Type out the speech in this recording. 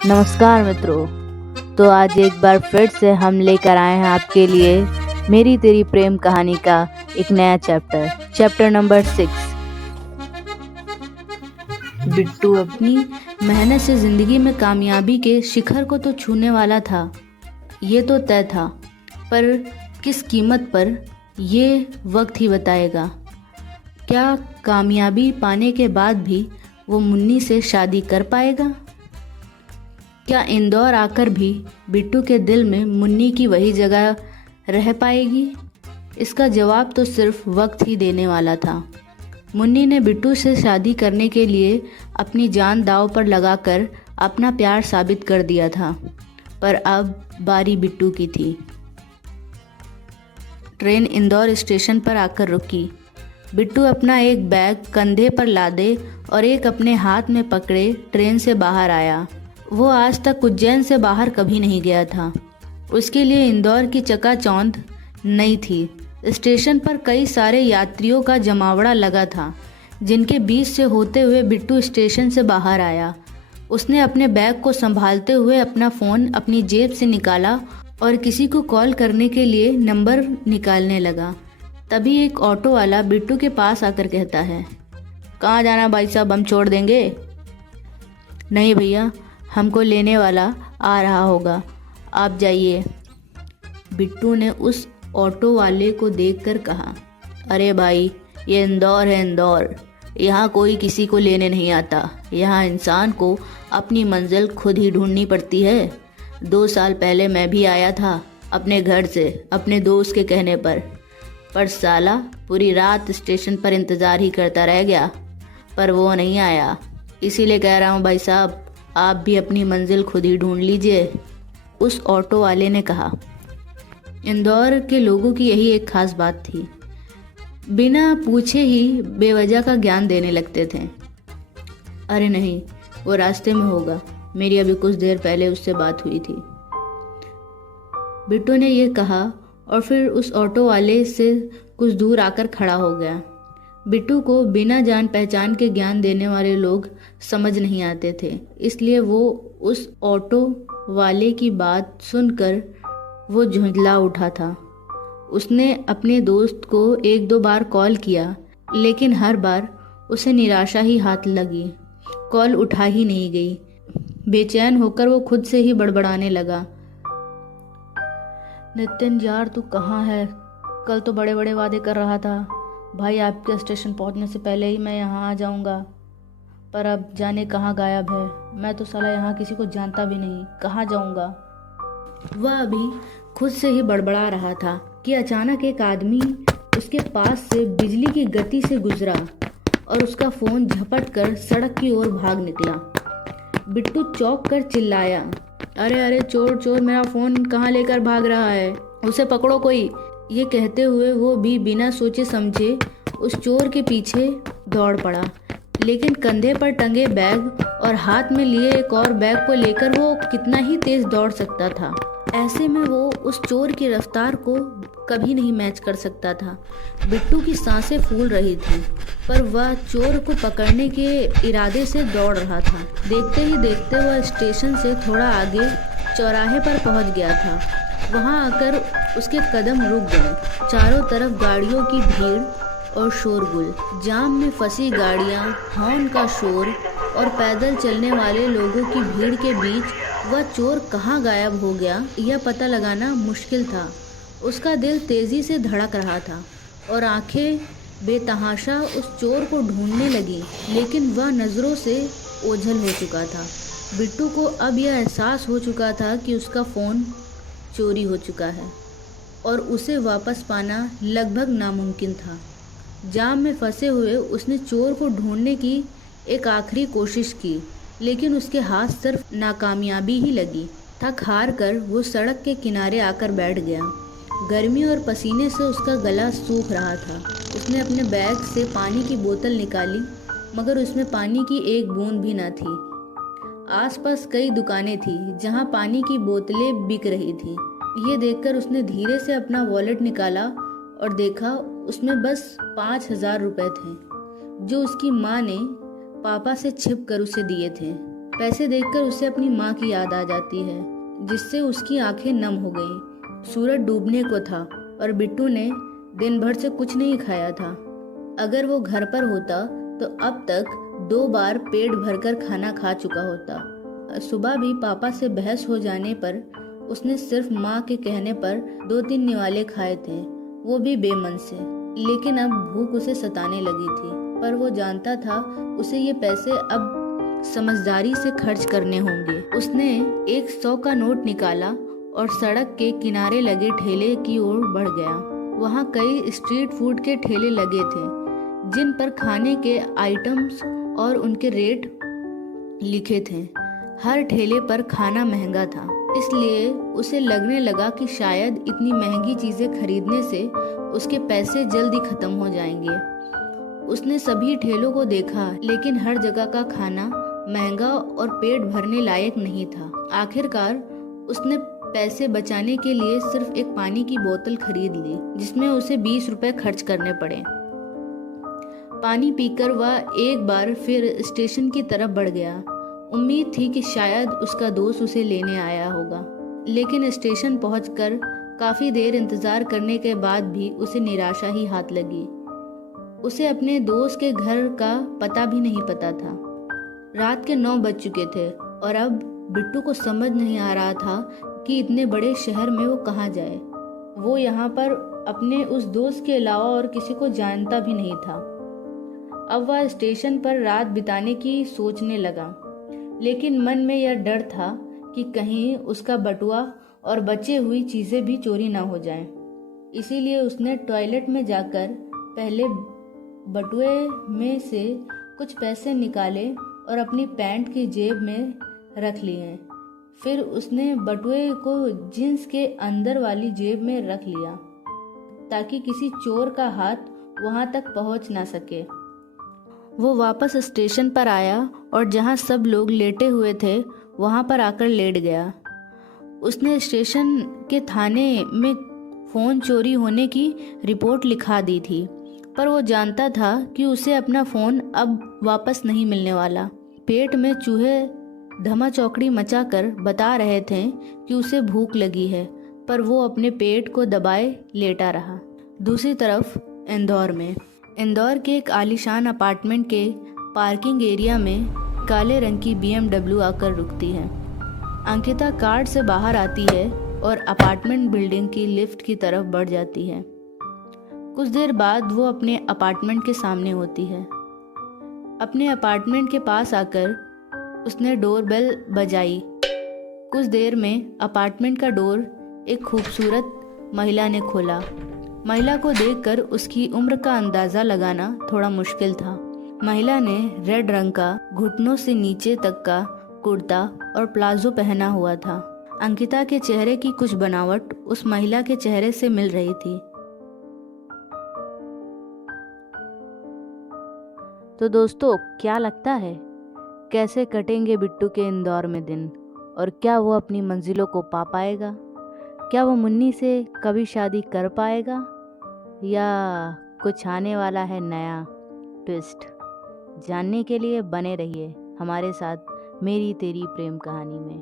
नमस्कार मित्रों। तो आज एक बार फिर से हम लेकर आए हैं आपके लिए मेरी तेरी प्रेम कहानी का एक नया चैप्टर नंबर 6। बिट्टू अपनी मेहनत से जिंदगी में कामयाबी के शिखर को तो छूने वाला था, ये तो तय था, पर किस कीमत पर ये वक्त ही बताएगा। क्या कामयाबी पाने के बाद भी वो मुन्नी से शादी कर पाएगा? क्या इंदौर आकर भी बिट्टू के दिल में मुन्नी की वही जगह रह पाएगी? इसका जवाब तो सिर्फ वक्त ही देने वाला था। मुन्नी ने बिट्टू से शादी करने के लिए अपनी जान दांव पर लगाकर अपना प्यार साबित कर दिया था, पर अब बारी बिट्टू की थी। ट्रेन इंदौर स्टेशन पर आकर रुकी। बिट्टू अपना एक बैग कंधे पर लादे और एक अपने हाथ में पकड़े ट्रेन से बाहर आया। वो आज तक उज्जैन से बाहर कभी नहीं गया था। उसके लिए इंदौर की चकाचौंध नई थी। स्टेशन पर कई सारे यात्रियों का जमावड़ा लगा था, जिनके बीच से होते हुए बिट्टू स्टेशन से बाहर आया। उसने अपने बैग को संभालते हुए अपना फ़ोन अपनी जेब से निकाला और किसी को कॉल करने के लिए नंबर निकालने लगा। तभी एक ऑटो वाला बिट्टू के पास आकर कहता है, कहाँ जाना भाई साहब, हम छोड़ देंगे? नहीं भैया, हमको लेने वाला आ रहा होगा, आप जाइए। बिट्टू ने उस ऑटो वाले को देखकर कहा, अरे भाई, ये इंदौर है, इंदौर। यहाँ कोई किसी को लेने नहीं आता। यहाँ इंसान को अपनी मंजिल खुद ही ढूंढनी पड़ती है। 2 साल पहले मैं भी आया था अपने घर से अपने दोस्त के कहने पर साला पूरी रात स्टेशन पर इंतज़ार ही करता रह गया, पर वो नहीं आया। इसीलिए कह रहा हूँ भाई साहब, आप भी अपनी मंजिल खुद ही ढूंढ लीजिए, उस ऑटो वाले ने कहा। इंदौर के लोगों की यही एक खास बात थी, बिना पूछे ही बेवजह का ज्ञान देने लगते थे। अरे नहीं, वो रास्ते में होगा, मेरी अभी कुछ देर पहले उससे बात हुई थी, बिट्टू ने यह कहा और फिर उस ऑटो वाले से कुछ दूर आकर खड़ा हो गया। बिट्टू को बिना जान पहचान के ज्ञान देने वाले लोग समझ नहीं आते थे, इसलिए वो उस ऑटो वाले की बात सुनकर वो झुंझला उठा था। उसने अपने दोस्त को 1-2 बार कॉल किया, लेकिन हर बार उसे निराशा ही हाथ लगी। कॉल उठा ही नहीं गई। बेचैन होकर वो खुद से ही बड़बड़ाने लगा, नितिन यार, तू कहाँ है? कल तो बड़े बड़े वादे कर रहा था भाई, आपके स्टेशन पहुंचने से पहले ही मैं यहाँ आ जाऊँगा, पर अब जाने कहाँ गायब है। मैं तो साला यहाँ किसी को जानता भी नहीं, कहाँ जाऊँगा? वह अभी खुद से ही बड़बड़ा रहा था कि अचानक एक आदमी उसके पास से बिजली की गति से गुजरा और उसका फ़ोन झपट कर सड़क की ओर भाग निकला। बिट्टू चौंक कर चिल्लाया, अरे अरे, चोर चोर, मेरा फ़ोन कहाँ लेकर भाग रहा है, उसे पकड़ो कोई। ये कहते हुए वो भी बिना सोचे समझे उस चोर के पीछे दौड़ पड़ा, लेकिन कंधे पर टंगे बैग और हाथ में लिए एक और बैग को लेकर वो कितना ही तेज दौड़ सकता था। ऐसे में वो उस चोर की रफ्तार को कभी नहीं मैच कर सकता था। बिट्टू की सांसें फूल रही थी, पर वह चोर को पकड़ने के इरादे से दौड़ रहा था। देखते ही देखते वह स्टेशन से थोड़ा आगे चौराहे पर पहुंच गया था। वहां आकर उसके कदम रुक गए। चारों तरफ गाड़ियों की भीड़ और शोरगुल, जाम में फंसी गाड़ियां, हॉर्न का शोर और पैदल चलने वाले लोगों की भीड़ के बीच वह चोर कहाँ गायब हो गया, यह पता लगाना मुश्किल था। उसका दिल तेजी से धड़क रहा था और आंखें बेतहाशा उस चोर को ढूंढने लगी, लेकिन वह नज़रों से ओझल हो चुका था। बिट्टू को अब यह एहसास हो चुका था कि उसका फ़ोन चोरी हो चुका है और उसे वापस पाना लगभग नामुमकिन था। जाम में फंसे हुए उसने चोर को ढूंढने की एक आखिरी कोशिश की, लेकिन उसके हाथ सिर्फ नाकामयाबी ही लगी। थक हार कर वो सड़क के किनारे आकर बैठ गया। गर्मी और पसीने से उसका गला सूख रहा था। उसने अपने बैग से पानी की बोतल निकाली, मगर उसमें पानी की एक बूंद भी न थी। आसपास कई दुकानें थी जहां पानी की बोतलें बिक रही थी। ये देखकर उसने धीरे से अपना वॉलेट निकाला और देखा उसमें बस 5,000 रुपए थे, जो उसकी माँ ने पापा से छिप कर उसे दिए थे। पैसे देखकर उसे अपनी माँ की याद आ जाती है, जिससे उसकी आंखें नम हो गईं। सूरज डूबने को था और बिट्टू ने दिन भर से कुछ नहीं खाया था। अगर वो घर पर होता तो अब तक 2 बार पेट भरकर खाना खा चुका होता। सुबह भी पापा से बहस हो जाने पर उसने सिर्फ माँ के कहने पर 2-3 निवाले खाए थे, वो भी बेमन से। लेकिन अब भूख उसे सताने लगी थी, पर वो जानता था उसे ये पैसे अब समझदारी से खर्च करने होंगे। उसने एक 100 का नोट निकाला और सड़क के किनारे लगे ठेले की ओर बढ़ गया। वहाँ कई स्ट्रीट फूड के ठेले लगे थे, जिन पर खाने के आइटम्स और उनके रेट लिखे थे। हर ठेले पर खाना महंगा था, इसलिए उसे लगने लगा कि शायद इतनी महंगी चीजें खरीदने से उसके पैसे जल्दी खत्म हो जाएंगे। उसने सभी ठेलों को देखा, लेकिन हर जगह का खाना महंगा और पेट भरने लायक नहीं था। आखिरकार उसने पैसे बचाने के लिए सिर्फ एक पानी की बोतल खरीद ली, जिसमें उसे 20 रुपए खर्च करने पड़े। पानी पीकर वह एक बार फिर स्टेशन की तरफ बढ़ गया। उम्मीद थी कि शायद उसका दोस्त उसे लेने आया होगा, लेकिन स्टेशन पहुंचकर काफी देर इंतजार करने के बाद भी उसे निराशा ही हाथ लगी। उसे अपने दोस्त के घर का पता भी नहीं पता था। रात के 9 बज चुके थे और अब बिट्टू को समझ नहीं आ रहा था कि इतने बड़े शहर में वो कहाँ जाए। वो यहाँ पर अपने उस दोस्त के अलावा और किसी को जानता भी नहीं था। अब वह स्टेशन पर रात बिताने की सोचने लगा, लेकिन मन में यह डर था कि कहीं उसका बटुआ और बची हुई चीजें भी चोरी ना हो जाएं। इसीलिए उसने टॉयलेट में जाकर पहले बटुए में से कुछ पैसे निकाले और अपनी पैंट की जेब में रख लिए। फिर उसने बटुए को जींस के अंदर वाली जेब में रख लिया, ताकि किसी चोर का हाथ वहां तक पहुंच ना सके। वो वापस स्टेशन पर आया और जहां सब लोग लेटे हुए थे वहां पर आकर लेट गया। उसने स्टेशन के थाने में फ़ोन चोरी होने की रिपोर्ट लिखा दी थी, पर वो जानता था कि उसे अपना फ़ोन अब वापस नहीं मिलने वाला। पेट में चूहे धमा चौकड़ी मचाकर बता रहे थे कि उसे भूख लगी है, पर वो अपने पेट को दबाए लेटा रहा। दूसरी तरफ इंदौर के एक आलीशान अपार्टमेंट के पार्किंग एरिया में काले रंग की BMW आकर रुकती है। अंकिता कार से बाहर आती है और अपार्टमेंट बिल्डिंग की लिफ्ट की तरफ बढ़ जाती है। कुछ देर बाद वो अपने अपार्टमेंट के सामने होती है। अपने अपार्टमेंट के पास आकर उसने डोरबेल बजाई। कुछ देर में अपार्टमेंट का डोर एक खूबसूरत महिला ने खोला। महिला को देखकर उसकी उम्र का अंदाज़ा लगाना थोड़ा मुश्किल था। महिला ने रेड रंग का घुटनों से नीचे तक का कुर्ता और प्लाजो पहना हुआ था। अंकिता के चेहरे की कुछ बनावट उस महिला के चेहरे से मिल रही थी। तो दोस्तों, क्या लगता है कैसे कटेंगे बिट्टू के इंदौर में दिन, और क्या वो अपनी मंजिलों को पा पाएगा? क्या वो मुन्नी से कभी शादी कर पाएगा, या कुछ आने वाला है नया ट्विस्ट? जानने के लिए बने रहिए हमारे साथ मेरी तेरी प्रेम कहानी में।